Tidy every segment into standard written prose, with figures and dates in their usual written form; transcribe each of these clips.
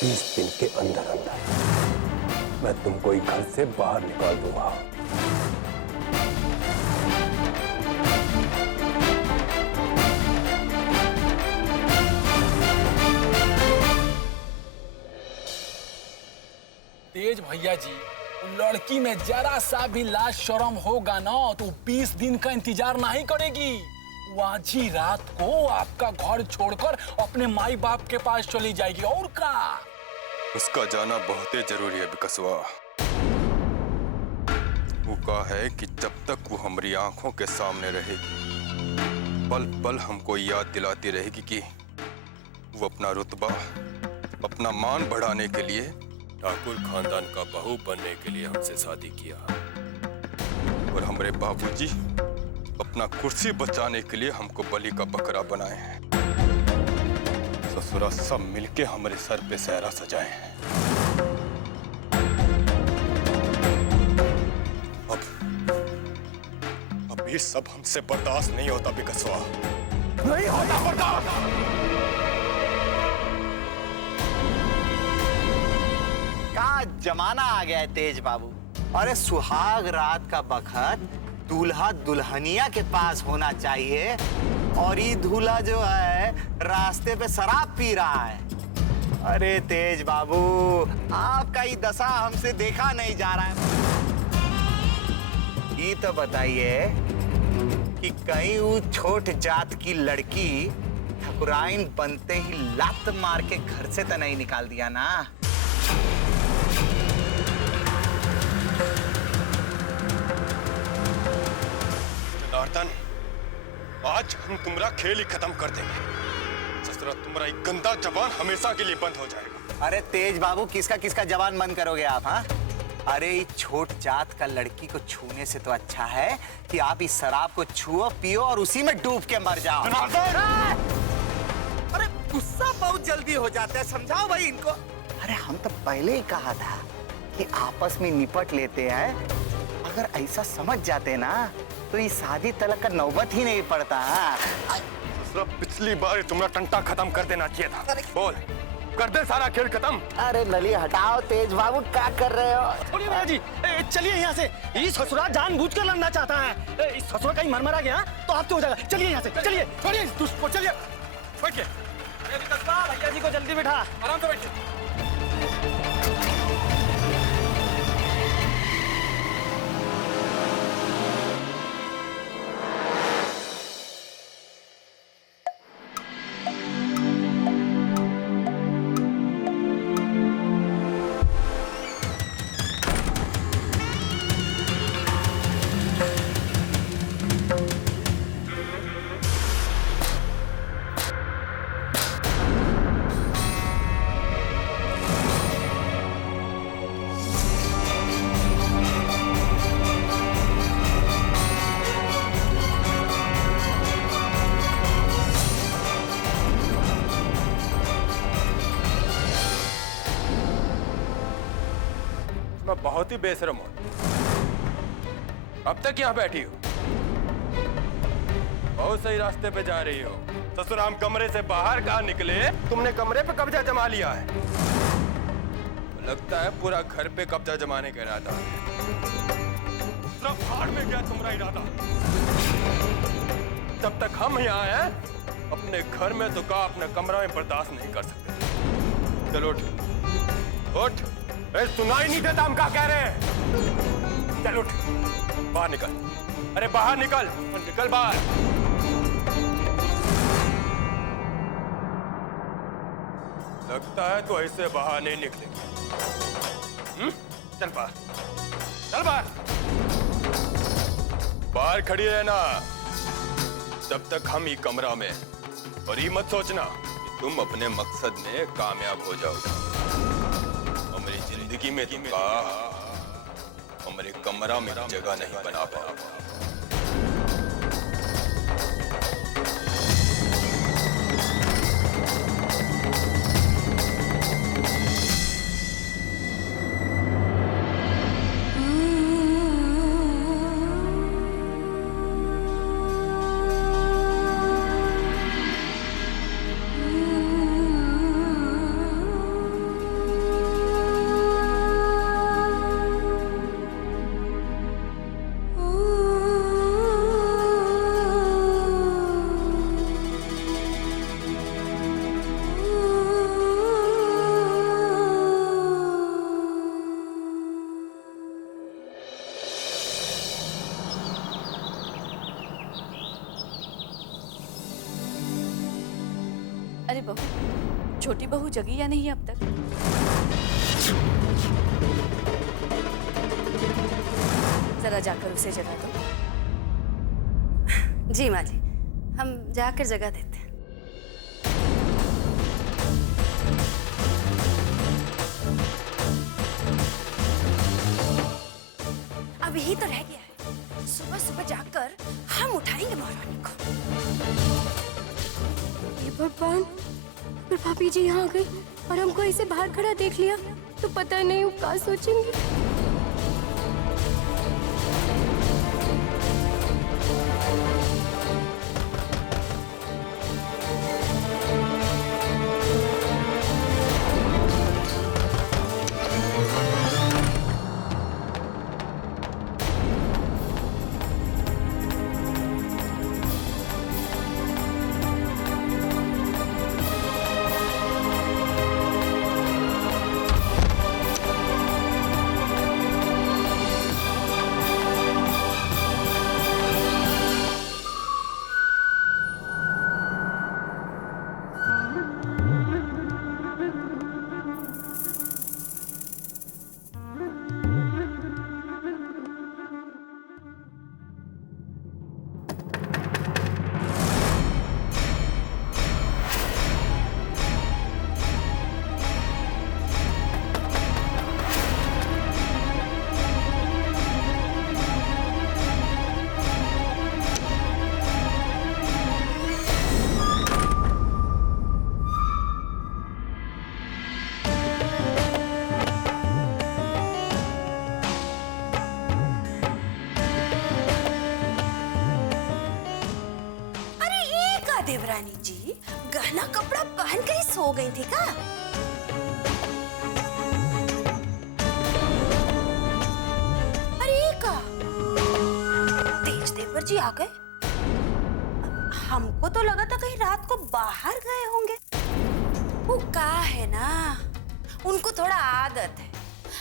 20 दिन के अंदर अंदर मैं तुमको ही घर से बाहर निकाल दूंगा। तेज भैया जी, लड़की में जरा सा भी लाज शर्म होगा ना तो 20 दिन का इंतजार नहीं करेगी। वो आज ही रात को आपका घर छोड़कर अपने माई बाप के पास चली जाएगी। और क्या? उसका जाना बहुत ही जरूरी है बिकसवा। वो कहा है कि जब तक वो हमारी आंखों के सामने रहेगी, पल पल हमको याद दिलाती रहेगी कि वो अपना रुतबा, अपना मान बढ़ाने के लिए ठाकुर खानदान का बहू बनने के लिए हमसे शादी किया, और हमारे बाबूजी अपना कुर्सी बचाने के लिए हमको बलि का बकरा बनाए हैं। ससुरा सब मिलके हमारे सर पे सहरा सजाए हैं। अब ये सब हमसे बर्दाश्त नहीं होता बिकसवा, नहीं होता बर्दाश्त। का जमाना आ गया है तेज बाबू। अरे सुहाग रात का बखत दूल्हा दुल्हनिया के पास होना चाहिए, और ये दूल्हा जो है रास्ते पे शराब पी रहा है। अरे तेज बाबू, आपका ये दशा हमसे देखा नहीं जा रहा है। ये तो बताइए कि कहीं वो छोट जात की लड़की ठकुराइन बनते ही लात मार के घर से तो नहीं निकाल दिया ना? जनार्दन, आज हम तुम्हारा खेल ही खत्म कर देंगे। ससुरा, तुम्हारा एक गंदा जबान हमेशा के लिए बंद हो जाएगा। अरे तेज बाबू, किसका किसका जबान बंद करोगे आप? हाँ, अरे इस छोट जात का लड़की को छूने से तो अच्छा है कि आप इस शराब को छुओ, पियो और उसी में डूब के मर जाओ। अरे गुस्सा बहुत जल्दी हो जाता है, समझाओ भाई इनको। अरे हम तो पहले ही कहा था कि आपस में निपट लेते हैं। अगर ऐसा समझ जाते ना तो ये शादी तलक का नौबत ही नहीं पड़ता। पिछली बार तुम्हारा टंटा खत्म कर देना चाहिए था। बोल, कर दे सारा खेल खत्म। अरे नली हटाओ तेज बाबू, क्या कर रहे हो? छोड़िए भैया जी, चलिए यहाँ से। ये ससुरा जानबूझकर लड़ना चाहता है। इस ससुरा का ही मरमरा गया तो आप तो हो जाएगा। चलिए यहाँ से, चलिए, छोड़िए उसको, चलिए बैठिए। भैया जी को जल्दी बिठा, आराम से बैठिए। मैं बहुत ही बेशरम हूं। अब तक यहाँ बैठी हो, बहुत सही रास्ते पे जा रही हो। ससुर, हम कमरे से बाहर कहाँ निकले, तुमने कमरे पे कब्जा जमा लिया है। लगता है पूरा घर पे कब्जा जमाने का इरादा है। फाड़ में गया तुम्हारा इरादा। जब तक हम यहाँ हैं, अपने घर में तो का अपने कमरा में बर्दाश्त नहीं कर सकते। चलो उठ, उठ। सुनाई नहीं देता हम क्या कह रहे हैं? चल उठ, बाहर निकल। अरे बाहर निकल, निकल बाहर। लगता है तो ऐसे बाहर नहीं निकलेगी। चल बाहर, चल बाहर। बाहर खड़ी रहना जब तक हम ही कमरा में, और ये मत सोचना कि तुम अपने मकसद में कामयाब हो जाओगे। हमारी जिंदगी में तुमका हमारे कमरा में जगह नहीं बना पाओगे। तुम्हारी बहू, छोटी बहू जगी या नहीं अब तक? जरा जाकर उसे जगा दो। जी माँ जी, हम जाकर जगा देते हैं। अब यही तो रह गया है, सुबह सुबह जाकर हम उठाएंगे महारानी को। ये भगवान, पर भाभी जी यहाँ आ गई और हमको ऐसे बाहर खड़ा देख लिया तो पता नहीं वो क्या सोचेंगे। देवरानी जी, गहना कपड़ा पहन के ही सो गई थी का? अरे का तेज देवर जी आ गए। हमको तो लगा था कहीं रात को बाहर गए होंगे। वो का है ना, उनको थोड़ा आदत है,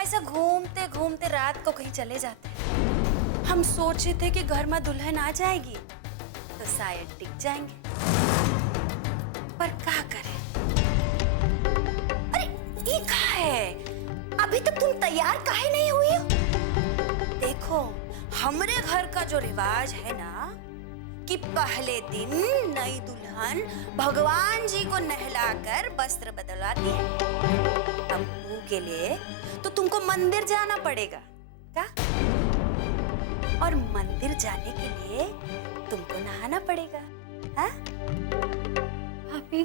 ऐसा घूमते घूमते रात को कहीं चले जाते हैं। हम सोचे थे कि घर में दुल्हन आ जाएगी तो शायद टिक जाएंगे, पर क्या करें। अरे ये क्या है, अभी तक तुम तैयार काहे नहीं हुई हो? देखो, हमरे घर का जो रिवाज है ना कि पहले दिन नई दुल्हन भगवान जी को नहलाकर वस्त्र बदलवाती है। अब वो के लिए तो तुमको मंदिर जाना पड़ेगा क्या? और मंदिर जाने के लिए तुमको नहाना पड़ेगा। हाँ? भाभी,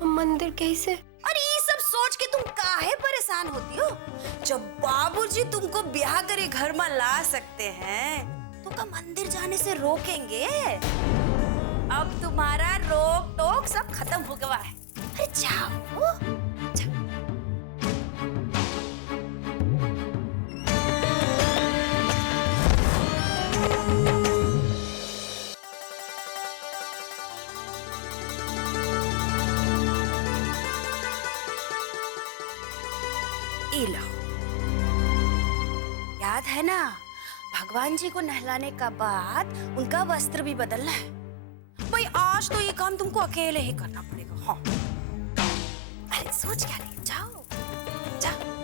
हम मंदिर कैसे? अरे ये सब सोच के तुम काहे परेशान होती हो? जब बाबूजी तुमको ब्याह करे घर में ला सकते हैं तो क्या मंदिर जाने से रोकेंगे? अब तुम्हारा रोक टोक सब खत्म हो गया है। अरे जाओ, जाओ। याद है ना, भगवान जी को नहलाने का बाद उनका वस्त्र भी बदलना है। भाई आज तो ये काम तुमको अकेले ही करना पड़ेगा। हाँ, अरे सोच क्या रही, जाओ जाओ।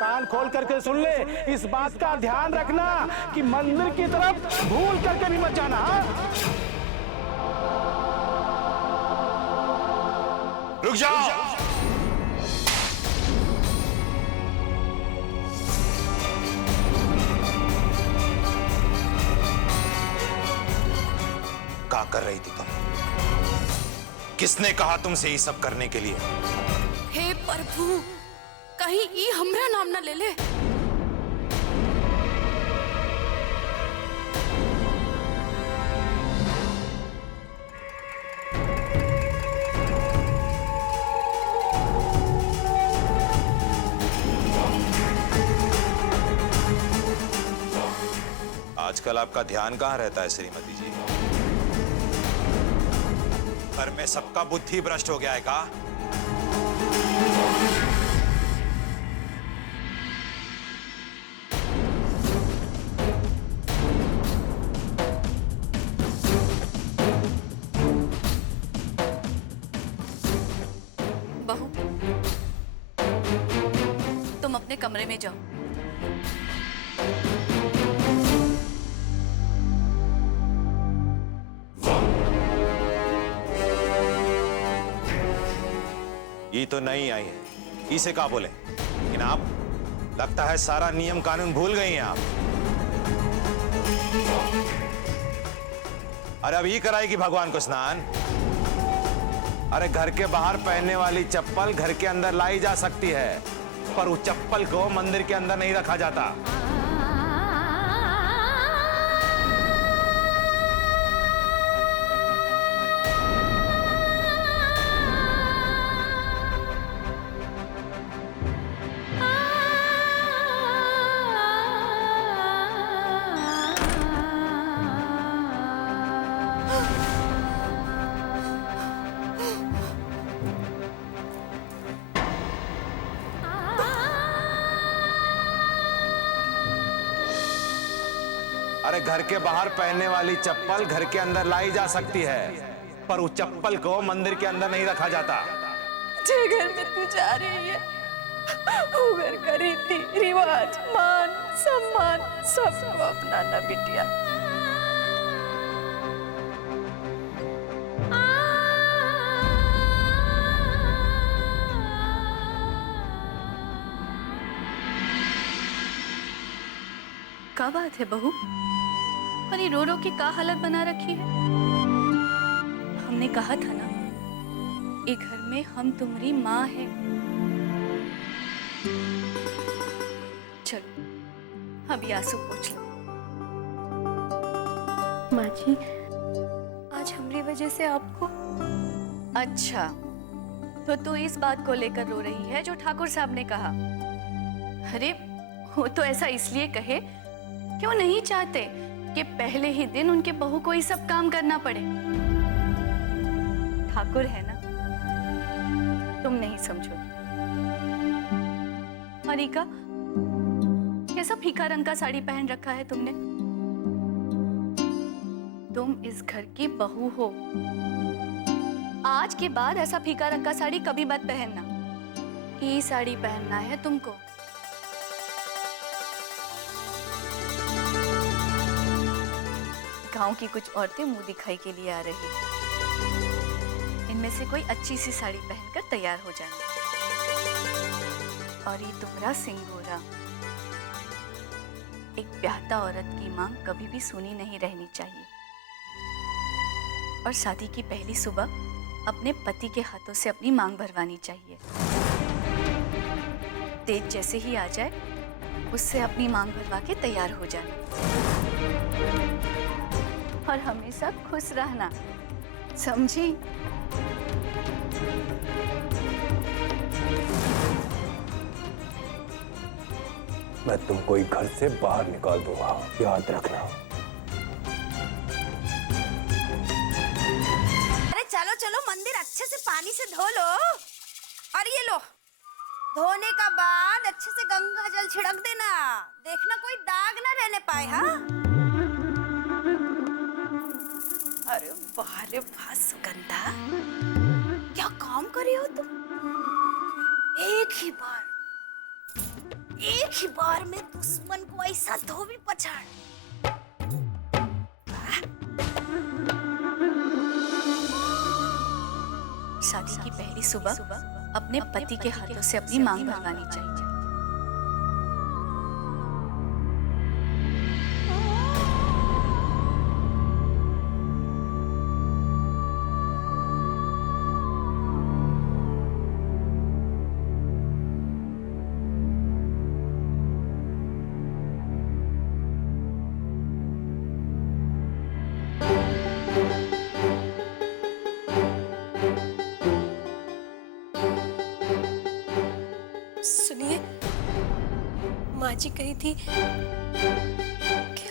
कान खोल करके सुन ले, इस बात का ध्यान रखना कि मंदिर की तरफ भूल करके भी मत जाना। रुक जाओ। क्या कर रही थी तुम? किसने कहा तुमसे ये सब करने के लिए? हे प्रभु, कहीं ई हमरा नाम ना ले ले। आज आजकल आपका ध्यान कहाँ रहता है श्रीमती जी? घर में सबका बुद्धि भ्रष्ट हो गया है का? बहू, तुम अपने कमरे में जाओ। ये तो नहीं आई है, इसे क्या बोले? लेकिन आप, लगता है सारा नियम कानून भूल गई हैं आप। अरे अब ये कराएगी भगवान को स्नान? अरे घर के बाहर पहनने वाली चप्पल घर के अंदर लाई जा सकती है, पर उस चप्पल को मंदिर के अंदर नहीं रखा जाता। अरे घर के बाहर पहनने वाली चप्पल घर के अंदर लाई जा सकती है, पर उस चप्पल को मंदिर के अंदर नहीं रखा जाता। जे घर में तू जा रही है, वो घर का रीति रिवाज, मान सम्मान सबको अपनाना बिटिया। क्या बात है बहू? अरे रो रो के क्या हालत बना रखी है? हमने कहा था ना, ये घर में हम तुम्हारी माँ है। चलो अभी आंसू पोंछ लो। माँ जी, आज हमारी वजह से आपको। अच्छा, तो तू इस बात को लेकर रो रही है जो ठाकुर साहब ने कहा? अरे वो तो ऐसा इसलिए कहे क्यों नहीं चाहते कि पहले ही दिन उनके बहू को ये सब काम करना पड़े। ठाकुर है ना, तुम नहीं समझोगी। अरिका, कैसा फीका रंग का साड़ी पहन रखा है तुमने? तुम इस घर की बहू हो। आज के बाद ऐसा फीका रंग का साड़ी कभी मत पहनना। ये साड़ी पहनना है तुमको। गांव की कुछ औरतें मुंह दिखाई के लिए आ रही हैं। इनमें से कोई अच्छी सी साड़ी पहनकर तैयार हो जाना। और ये तुम्हारा सिंगोरा। एक ब्याहता औरत की मांग कभी भी सूनी नहीं रहनी चाहिए। और शादी की पहली सुबह अपने पति के हाथों से अपनी मांग भरवानी चाहिए। तेज जैसे ही आ जाए, उससे अपनी मांग भरवा के तैयार हो जाना। और हमेशा खुश रहना, समझी? मैं तुमको ही घर से बाहर निकाल दूंगा, याद रखना। अरे चलो चलो, मंदिर अच्छे से पानी से धो लो। और ये लो, धोने का बाद अच्छे से गंगा जल छिड़क देना। देखना कोई दाग ना रहने पाए। हाँ, अरे वाह रे वाह सुगंधा, क्या काम करे हो तुम? एक ही बार में दुश्मन को ऐसा धोबी पछाड़। शादी की पहली सुबह अपने पति के हाथों से अपनी मांग भरवानी चाहिए। सुनिए, माँ जी कही थी कि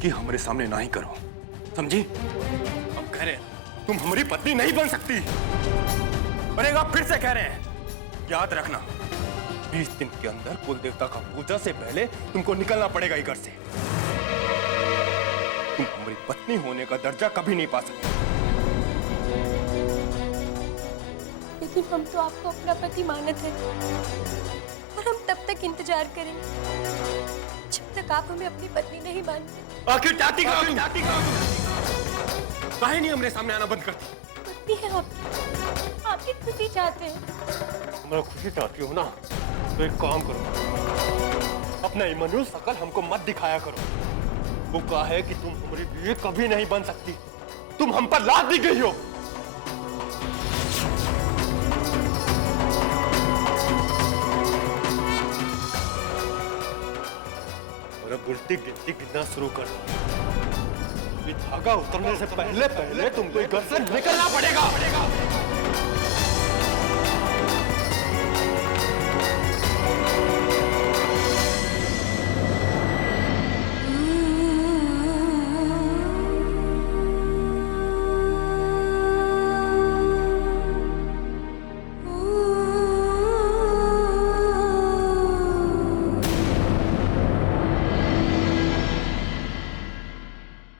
कि हमारे सामने ना ही करो, समझी? हम कह रहे हैं तुम हमारी पत्नी नहीं बन सकती। और एक बार फिर से कह रहे हैं, याद रखना 20 दिन के अंदर कुल देवता का पूजा से पहले तुमको निकलना पड़ेगा ये घर से। तुम हमारी पत्नी होने का दर्जा कभी नहीं पा सकती। लेकिन हम तो आपको अपना पति मानते हैं और हम तब तक इंतजार करेंगे जब तक आप हमें अपनी पत्नी नहीं मानते। आखिर चाहती काहे नहीं हमारे सामने आना बंद करती? पत्नी है आपकी खुशी चाहते हैं। मैं खुशी चाहती हूँ ना, तो एक काम करो, अपना ये मनुष्य शकल हमको मत दिखाया करो। वो कहा है कि तुम हमारी बीवी कभी नहीं बन सकती, तुम हम पर लाद दी गई हो। और अब उल्टी गिनती गिनना शुरू कर दो। ये धागा उतरने से पहले तुमको घर से निकलना पड़ेगा।